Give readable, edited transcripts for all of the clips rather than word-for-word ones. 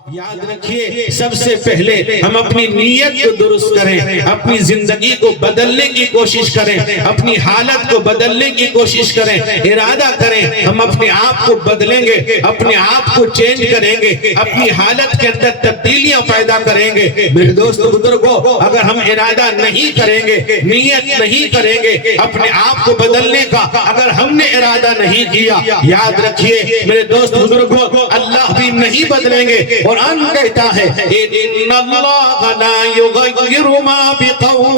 یاد رکھیے سب سے پہلے ہم اپنی نیت کو درست کریں، اپنی زندگی کو بدلنے کی کوشش کریں، اپنی حالت کو بدلنے کی کوشش کریں، ارادہ کریں ہم اپنے آپ کو بدلیں گے، اپنے آپ کو چینج کریں گے، اپنی حالت کے اندر تبدیلیاں پیدا کریں گے۔ میرے دوست بزرگوں، اگر ہم ارادہ نہیں کریں گے، نیت نہیں کریں گے اپنے آپ کو بدلنے کا، اگر ہم نے ارادہ نہیں کیا، یاد رکھیے میرے دوست بزرگوں اللہ بھی نہیں بدلیں گے۔ قرآن کہتا ہے اِنَّ اللَّهَ لَا يُغَيِّرُ مَا بِقَوْمٍ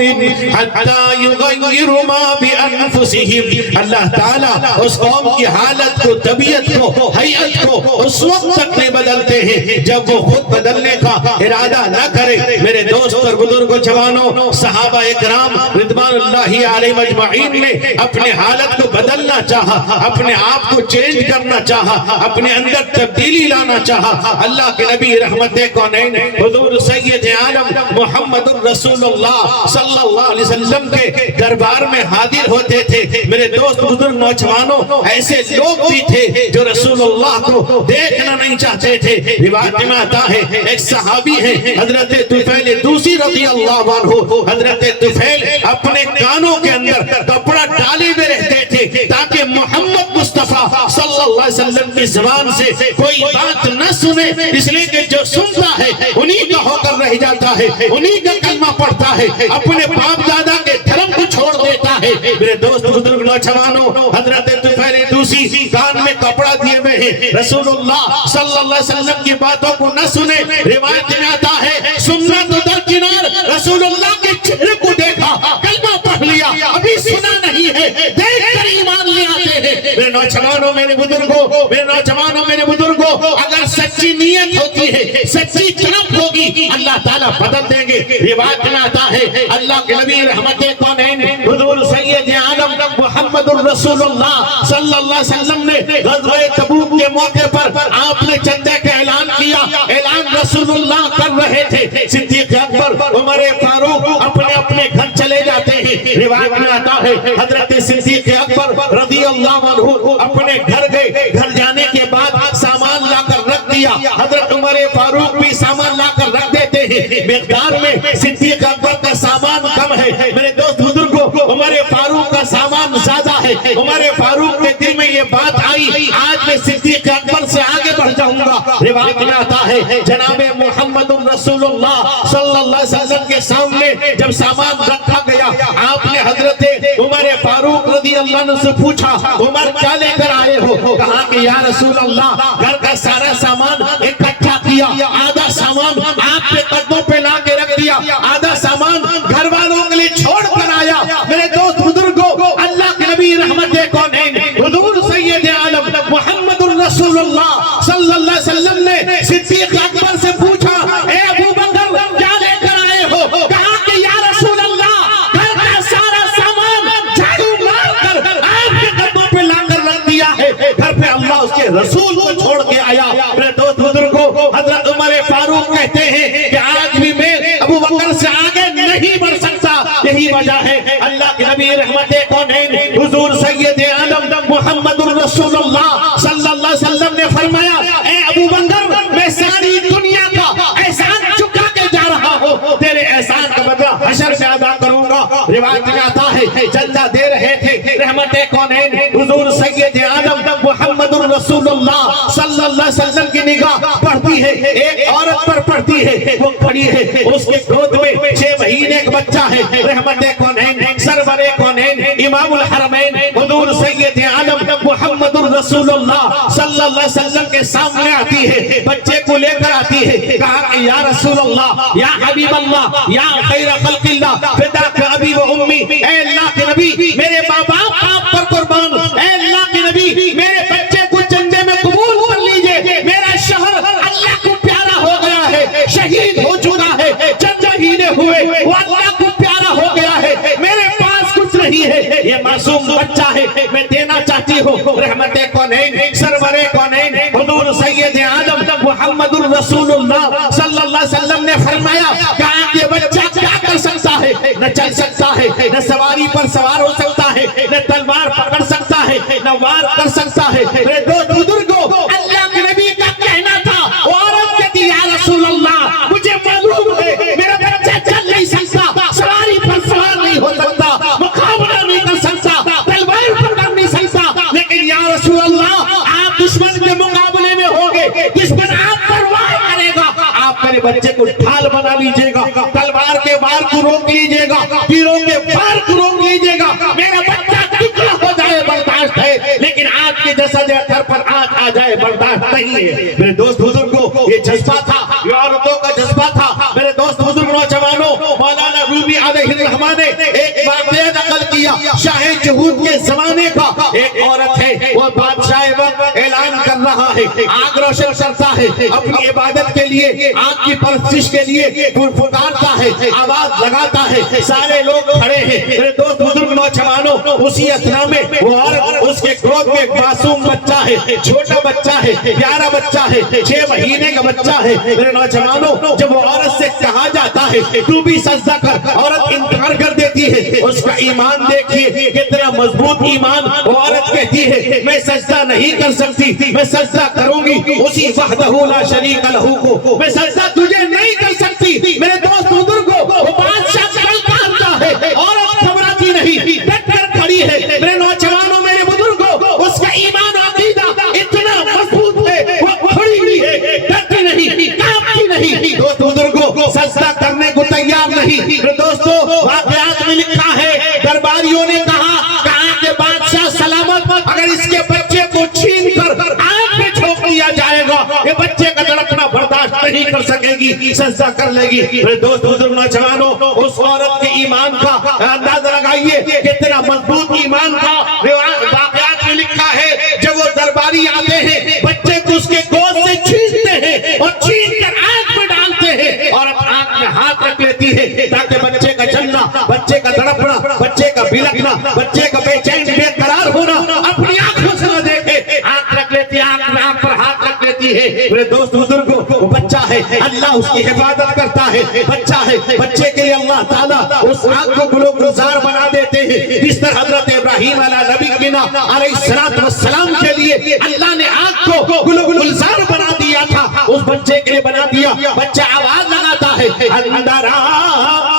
حَتَّى يُغَيِّرُ مَا بِأَنفُسِهِمْ۔ اللہ تعالیٰ اس قوم کی حالت کو، طبیعت کو، حیات کو اس وقت تک نہیں بدلتے ہیں جب وہ خود بدلنے کا ارادہ نہ کرے۔ میرے دوست اور بزرگوں، جوانوں، صحابہ اکرام رضوان اللہ علیہ مجمعین نے اپنے حالت کو بدلنا چاہا، اپنے آپ کو چینج کرنا چاہا، اپنے اندر تبدیلی لانا چاہا۔ اللہ کے نبی رحمت کونین حضور سید عالم محمد الرسول اللہ صلی اللہ علیہ وسلم کے دربار میں حاضر ہوتے تھے۔ میرے دوست بزرگ نوجوانوں، ایسے لوگ بھی تھے جو رسول اللہ کو دیکھنا نہیں چاہتے تھے۔ روایت میں آتا ہے ایک صحابی ہے حضرت طفیل دوسی رضی اللہ عنہ، حضرت طفیل اپنے کانوں کے اندر کپڑا ڈالے ہوئے رہتے تھے تاکہ محمد مصطفیٰ صلی اللہ علیہ وسلم کی زبان سے کوئی بات نہ سنے، اس لیے کہ جو سنتا ہے انہی کا ہو کر رہ جاتا ہے، انہی کا کلمہ پڑھتا ہے، اپنے باپ دادا کے دھرم کو چھوڑ دیتا ہے۔ میرے دوست بزرگ نوجوانوں، حضرت طفیل دوسی کان میں کپڑا دیے ہوئے ہیں، رسول اللہ صلی اللہ علیہ وسلم کی باتوں کو نہ سنے۔ روایت میں آتا ہے سننا تو درکنار، رسول اللہ کے چہرے کو دیکھا، کلمہ پڑھ لیا، ابھی سنا نہیں ہے، دیکھ کر ایمان لے آتے ہیں۔ میرے نوجوانوں، میرے بزرگوں، میرے نوجوانوں، میرے بزرگوں، اگر سچی نیت ہوتی ہے، سچی طلب ہوگی، اللہ تعالیٰ بدل دیں گے۔ روایت میں آتا ہے اللہ کے نبی رحمت کونین حضور سید عالم محمد الرسول اللہ صلی اللہ علیہ وسلم نے غزوہ تبوک کے موقع پر آپ نے چندے کا اعلان کیا، اعلان رسول اللہ کر رہے تھے۔ صدیق اکبر، عمر فاروق اپنے اپنے گھر چلے جاتے ہیں۔ روایت میں آتا ہے حضرت صدیق اکبر رضی اللہ عنہ اپنے گھر گئے، گھر جانے کے بعد سامان لا کر رکھ دیا، حضرت عمر فاروق بھی سامان لا کر رکھ دیتے ہیں۔ مقدار میں صدیق اکبر کا سامان کم ہے، میرے دوست بزرگوں، عمر فاروق کا سامان زیادہ ہے۔ عمر فاروق کے دل میں یہ بات آئی، آج میں صدیق اکبر سے آگے بڑھ جاؤں گا۔ روایت میں آتا ہے جناب محمد الرسول اللہ صلی اللہ علیہ وسلم کے سامنے جب سامان رکھا گیا، آپ نے حضرت عمر فاروق رضی اللہ عنہ سے پوچھا عمر کیا لے کر آئے ہو؟ کہا کہ یا رسول اللہ گھر کا سارا سامان اکٹھا کیا، آدھا سامان آپ کے قدموں پہ لا کے رکھ دیا، آدھا سامان گھر والوں کے لیے چھوڑ کر آیا۔ میرے دوست بزرگوں، اللہ کے نبی رحمت کونین حضور سید عالم محمد الرسول اللہ صلی اللہ علیہ وسلم نے صدیق اکبر سے پوچھا اے ابو بکر کیا لے کر آئے ہو؟ کہا کہ یا رسول اللہ گھر کا سارا سامان جھاڑو مار کر آپ کے قدموں پہ لا کر رکھ دیا ہے، گھر پہ اللہ اس کے رسول کو چھوڑ کے آیا۔ میرے دوست بزرگوں، حضرت عمر فاروق کہتے ہیں کہ آج بھی میں ابو بکر سے آگے نہیں بڑھ سکتا، یہی وجہ ہے اللہ کے نبی رحمت کونین حضور سید عالم محمد الرسول اللہ صلی اللہ علیہ وسلم نے فرمایا اے ابو بکر میں ساری دنیا کا احسان چکا کے جا رہا ہوں، تیرے احسان کا بدلہ حشر میں ادا کروں گا۔ روایت میں آتا ہے جلدہ دے رہے تھے رحمت کونین حضور سید عالم محمد الرسول اللہ صلی اللہ علیہ وسلم کی نگاہ پڑھتی ہے، ایک عورت پر پڑھتی ہے، وہ کھڑی ہے، اس کے گود میں 6 مہینے کا بچہ ہے۔ رحمت کونین سرور کونین امام الحرمین حضور سید عالم محمد الرسول اللہ صلی اللہ علیہ وسلم کے سامنے آتی ہے، بچے کو لے کر آتی ہے۔ کہا کہ یا رسول اللہ، یا حبیب اللہ، یا خیر خلق اللہ، فداک ابی و امی، اے اللہ کے نبی میرے ماں باپ آپ پر قربان، اے اللہ کے نبی میرے بچے کو چندے میں قبول کر لیجئے، میرا شہر اللہ کو پیارا ہو گیا ہے، شہید ہو چکا ہے، چند مہینے ہوئے وہ اللہ کو پیارا ہو گیا ہے، میرے پاس کچھ نہیں ہے، یہ معصوم بچہ ہے، میں دینا چاہتی ہوں۔ رحمت کونین سرور کونین حضور سید عالم محمد الرسول اللہ صلی اللہ علیہ وسلم نے فرمایا کہا کہ بچہ کیا کر سکتا ہے؟ نہ چل سکتا ہے، نہ سواری پر سوار ہو سکتا ہے، نہ تلوار پکڑ سکتا ہے، نہ وار کر سکتا ہے۔ میرے دو بزرگوں، اللہ کے نبی کا کہنا تھا، عورت کہتی یا رسول اللہ مجھے معلوم ہے میرا بچہ چل نہیں سکتا، سواری پر سوار نہیں ہو سکتا، مقابلہ نہیں کر سکتا، تلوار پکڑ نہیں سکتا، لیکن یا رسول اللہ آپ دشمن کے مقابلے میں ہوگے، دشمن آپ پر وار کرے گا، آپ میرے بچے کو ڈھال بنا لیجئے گا، تلوار کے وار کو روک لیجئے گا، تیروں کے وار کو روک لیجئے گا، میرا بچہ ٹکڑا ہو جائے برداشت ہے، لیکن آپ کے جیسا گھر پر آگ آ جائے برداشت نہیں ہے۔ میرے دوست بزرگوں یہ جذبہ تھا، یہ عورتوں کا جذبہ تھا۔ میرے دوست بزرگ نوجوانوں، مولانا رومی علیہ الرحمہ نے ایک واقعہ نقل کیا شاہ جہود کے زمانے کا۔ ایک عورت ہے، وہ بادشاہ وقت اعلان کر رہا ہے، آگ روشن کرتا ہے، اپنی عبادت کے لیے، آگ کی پرستش کے لیے پکارتا ہے، آواز لگاتا ہے، سارے لوگ کھڑے ہیں۔ میرے دوست بزرگ نوجوانوں، اسی اثنا میں وہ عورت، اس کے گود میں ایک معصوم بچہ ہے، چھوٹا بچہ ہے، پیارا بچہ ہے، 6 مہینے کا بچہ ہے۔ میرے نوجوانوں، جب وہ عورت سے کہا جاتا ہے تو بھی سجدہ کر، عورت انکار کر دیتی ہے۔ اس کا ایمان دیکھیے کتنا مضبوط ایمان، وہ عورت کہتی ہے میں سجدہ نہیں کر سکتی، میں سجدہ کروں گی اسی وحدہ لا شریک لہ کو، میں سجدہ تجھے نہیں کر سکتی۔ میرے دوست بزرگوں، وہ بادشاہ چلتا آتا ہے، عورت گھبراتی نہیں، ڈٹ کر کھڑی ہے۔ میرے نوجوانوں، میرے بزرگوں، اس کا ایمان عقیدہ اتنا مضبوط ہے، وہ کھڑی ہوئی ہے، ڈرتی نہیں، کانپتی نہیں۔ دوست بزرگوں، سجدہ کرنے کو تیار نہیں۔ میرے دوستوں، واقعات میں لکھا ہے درباریوں نے کہا کہ بادشاہ سلامت، اگر اس کے بچے کو چھین کر آگ میں جھونک دیا جائے گا، یہ بچے کا تڑپنا برداشت نہیں کر سکے گی، سجدہ کر لے گی۔ میرے دوست بزرگ نوجوانوں، اس عورت کے ایمان کا اندازہ لگائیے کتنا مضبوط ایمان تھا۔ واقعات میں لکھا ہے جب وہ درباری آتے ہیں، بچے کو اس کے گود سے چھینتے ہیں اور چھین کر آگ میں ڈالتے ہیں، اور آگ میں ہاتھ رکھ لیتی ہے تاکہ بچے کا جلنا، بچے کا تڑپنا، بچے کا بلکنا، بچے کا بے چین بے قرار ہونا اپنی آنکھوں سے نہ دیکھے، آنکھ رکھ لیتی ہے، آنکھ پر ہاتھ رکھ لیتی ہے۔ میرے دوست بزرگوں، وہ بچہ ہے، اللہ اس کی حفاظت کرتا ہے، بچہ ہے، بچے کے لیے اللہ تعالیٰ اس آگ کو گلو گلزار بنا دیتے ہیں، جس طرح حضرت ابراہیم علیہ نبینا علیہ السلام کے لیے اللہ نے آگ کو گلو گلزار بنا دیا تھا، اس بچے کے لیے بنا دیا۔ بچہ آواز لگاتا ہے اندر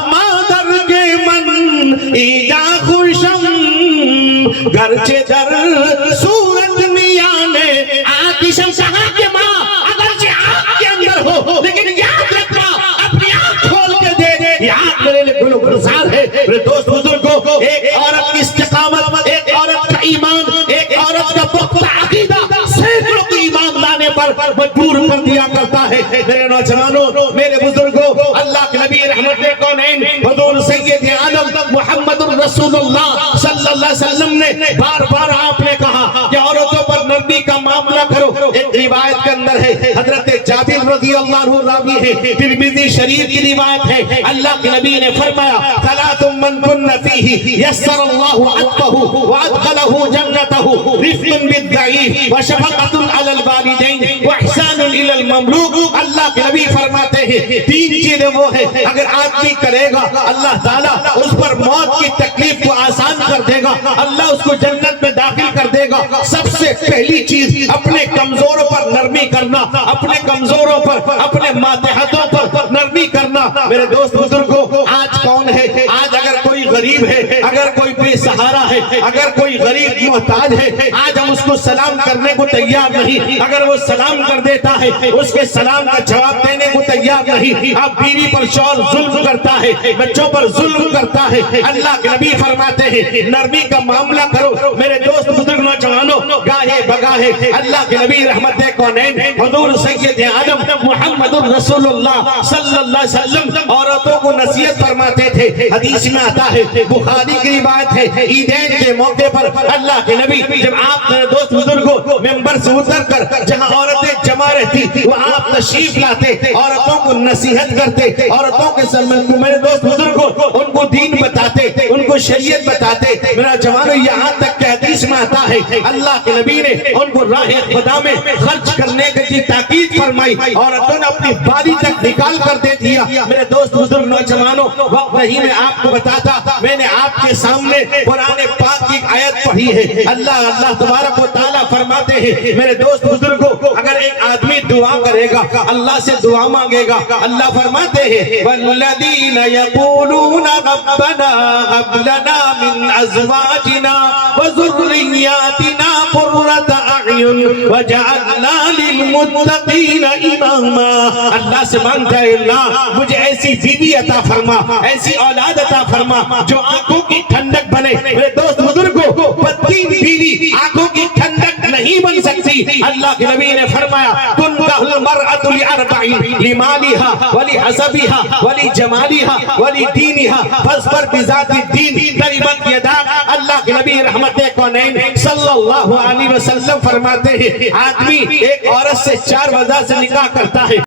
مادر کے من ایجا خوشم گرچہ در سورج میانے آتشم، کہا کہ ماں اگرچہ آگ کے اندر ہو لیکن یاد رکھنا اپنی آنکھ کھول کے دے، یہ آگ میرے لیے گلو گلزار ہے۔ میرے دوست بزرگوں، ایک عورت کی استقامت، ایک عورت کا ایمان، ایک عورت کا پختہ عقیدہ سینکڑوں کی ایمان لانے پر مجبور کر دیا کرتا ہے۔ میرے نوجوانوں، میرے بزرگوں، اللہ کے نبی رحمت کونین حضور سید عالم محمد رسول اللہ صلی اللہ علیہ وسلم نے بار بار آپ نے کہا کہ عورتوں پر نرمی کا معاملہ کرو۔ ایک روایت کے اندر ہے، حضرت جابر رضی اللہ عنہ راوی ہے، ترمذی شریف کی روایت ہے، اللہ کے نبی نے فرمایا ثلاث من کن فیہ یسر اللہ عطفہ وادخلہ جنتہ رفق بالضعیف وشفقۃ علی الوالدین واحسان الی المملوک۔ اللہ کے نبی فرماتے ہیں 3 چیزیں وہ ہیں اگر آدمی کرے گا اللہ تعالیٰ اس پر موت کی تکلیف کو آسان کر دے گا، اللہ اس کو جنت میں داخل کر دے گا۔ سب سے پہلی چیز اپنے کمزوروں پر نرمی کرنا، اپنے کمزوروں پر، اپنے ماتحتوں پر نرمی کرنا۔ میرے دوست بزرگوں، آج کون ہے؟ آج اگر کوئی غریب ہے، اگر کوئی بے سہارا ہے، اگر کوئی غریب محتاج ہے، آج ہم اس کو سلام کرنے کو تیار نہیں۔ اگر وہ سلام کر دیتا ہے، اس کے سلام کا جواب دینے کو تیار نہیں۔ اب بیوی پر شوہر ظلم کرتا ہے، بچوں پر ظلم کرتا ہے، اللہ کے نبی فرماتے ہیں نرمی کا معاملہ کرو۔ میرے دوست بزرگ نوجوانوں، گاہے بگاہے اللہ کے نبی رحمت کونین حضور سید عالم محمد رسول اللہ صلی اللہ علیہ وسلم عورتوں کو نصیحت فرماتے تھے۔ حدیث میں آتا ہے، بخاری کی روایت ہے، عیدین کے موقع پر اللہ کے نبی جب آپ میرے دوست بزرگوں منبر سے اتر کر جہاں عورتیں جمع رہتی وہ آپ تشریف لاتے، عورتوں کو نصیحت کرتے، عورتوں کے سلمان کو، میرے دوست بزرگوں ان کو دین بتاتے، ان کو شریعت بتاتے۔ میرا جوانو، یہاں تک کہ حدیث میں آتا ہے اللہ کے نبی نے ان کو راہ خدا میں خرچ کرنے کی تاکید فرمائی، عورتوں نے اپنی بالی تک نکال کر دے دیا۔ میرے دوست بزرگ نوجوانوں، وقت نہیں میں آپ کو بتاتا، میں نے آپ کے سامنے قرآن پاک کی آیت پڑھی ہے۔ اللہ تبارک و تعالیٰ فرماتے ہیں میرے دوست بزرگوں، اگر ایک آدمی دعا کرے گا، اللہ سے دعا مانگے مانگے گا؟ اللہ فرماتے ہیں والذین یقولون ربنا هب لنا من ازواجنا وذریاتنا قرۃ اعین وجعلنا للمتقین اماما۔ اللہ سے مانگتا ہے اللہ مجھے ایسی بیوی عطا فرما، ایسی اولاد عطا فرما جو آنکھوں کی ٹھنڈک بنے۔ میرے دوست بزرگوں، بدین بیوی آنکھوں کی ٹھنڈک نہیں بن سکتی۔ اللہ کے نبی نے فرمایا تنکح المرأة لأربع لمالها ولحسبها ولجمالها ولدینها فاصبر بذات الدین تربت یداک۔ اللہ کے نبی رحمت کونین صلی اللہ علیہ وسلم فرماتے ہیں آدمی ایک عورت سے 4 وجہ سے نکاح کرتا ہے۔